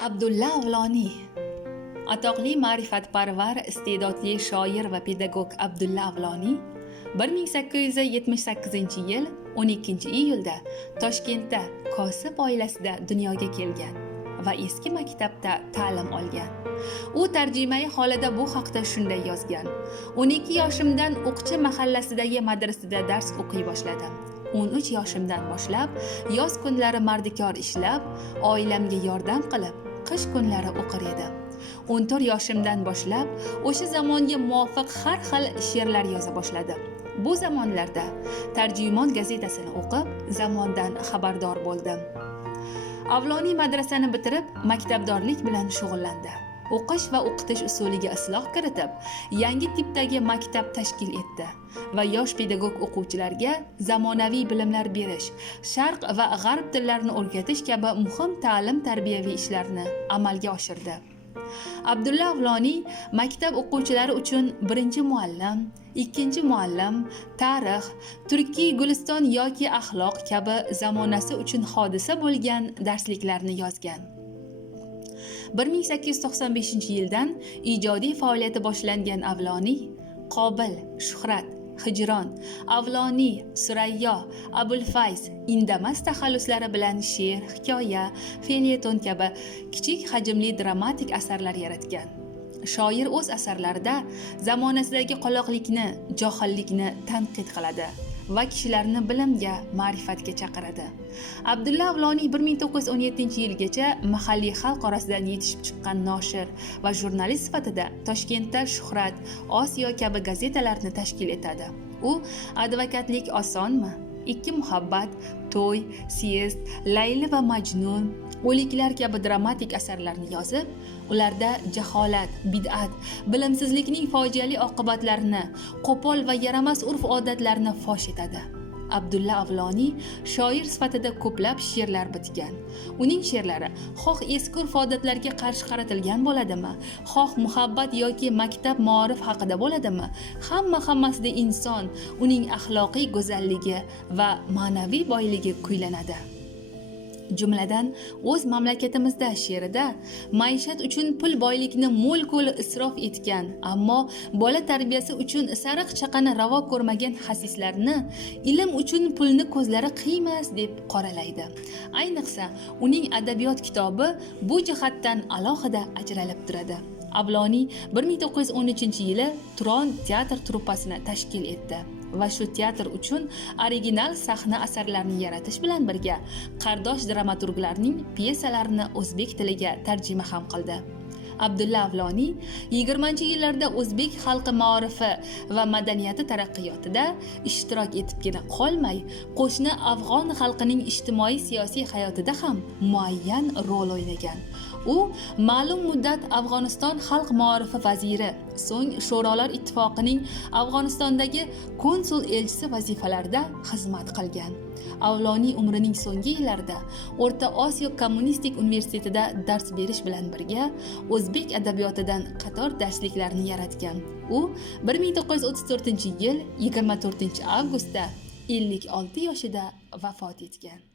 Abdulla Avloniy. Atoqli ma'rifatparvar, iste'dodli shoir va pedagog Abdulla Avloniy 1878-yil 12-iyulda Toshkentda Kosib oilasida dunyoga kelgan va eski maktabda ta'lim olgan. U tarjimai holida bu haqda shunday yozgan: 12 yoshimdan o'qchi mahallasidagi madrasada dars o'qiy boshladim. 13 yoshimdan boshlab yoz kunlari mardikor ishlab, oilamga yordam qilib, qish kunlari o'qir edim. 14 yoshimdan boshlab o'sha zamonga muvofiq har xil she'rlar yoza boshladim. Bu zamonlarda Tarjimon gazetasini o'qib, zamondan xabardor bo'ldim. Avloniy madrasani bitirib, maktabdorlik bilan shug'ullandi. O'qish va o'qitish usuliga isloh kiritib, yangi tipdagi maktab tashkil etdi va yosh pedagog o'quvchilarga zamonaviy bilimlar berish, sharq va g'arb tillarini o'rgatish kabi muhim ta'lim-tarbiyaviy ishlarni amalga oshirdi. Abdulla Avloniy maktab o'quvchilari uchun birinchi muallim, ikkinchi muallim, tarix, turkiy guliston yoki axloq kabi zamonasi uchun hodisa bo'lgan darsliklarni yozgan. 1895-yildan ijodiy faoliyati boshlangan Avloniy Qobil, Shuhrat, Hijron, Avloniy, Surayyo, Abulfayz indamas taxalluslari bilan she'r, hikoya, felyeton kabi kichik hajmli dramatik asarlar yaratgan. Shoir o'z asarlarida zamonasidagi qoloqlikni, johillikni tanqid qiladi va kishilarni bilimga, ma'rifatga chaqiradi. Abdulla Avloniy 1917-yilgacha mahalliy xalq orasidan yetishib chiqqan noshir va jurnalist sifatida Toshkentda Shuhrat, Osiyo kabi gazetalarni tashkil etadi. U advokatlik osonmi? Ikki muhabbat, to'y, siyest, Layli va Majnun, o'liklar kabi dramatik asarlarni yozib, ularda jaholat, bid'at, bilimsizlikning fojiali oqibatlarini, qo'pol va yaramas urf-odatlarni fosh etadi. Abdulla Avloniy shoir sifatida ko'plab she'rlar bitgan. Uning she'rlari xoh eski urf-odatlarga qarshi qaratilgan bo'ladimi, xoh muhabbat yoki maktab ma'rif haqida bo'ladimi, hammasida inson, uning axloqiy go'zalligi va ma'naviy boyligi kuylanadi. Jumladan, o'z mamlakatimizda she'rida maishat uchun pul boylikni mo'l-ko'l isrof etgan, ammo bola tarbiyasi uchun sariq chaqani ravo ko'rmagan xasislarni ilm uchun pulni ko'zlari qiymas deb qoralaydi. Ayniqsa, uning adabiyot kitobi bu jihatdan alohida ajralib turadi. Avloniy 1913-yili Turon teatr truppasini tashkil etdi va shu teatr uchun original sahna asarlarini yaratish bilan birga qardosh dramaturglarning pyesalarini o'zbek tiliga tarjima ham qildi. Abdulla Avloniy 20-yillarda o'zbek xalqi ma'rifi va madaniyati taraqqiyotida ishtirok etibgina qolmay, qo'shni afg'on xalqining ijtimoiy-siyosiy hayotida ham muayyan rol o'ynagan. U ma'lum muddat Afg'oniston xalq ma'rifi vaziri, so'ng Sho'rolar ittifoqining Afg'onistondagi konsul elchisi vazifalarida xizmat qilgan. Avloniy umrining so'nggi yillarida O'rta Osiyo kommunistik universitetida dars berish bilan birga o'zbek adabiyotidan qator darsliklarni yaratgan. U 1934-yil 24-avgustda 56 yoshida vafot etgan.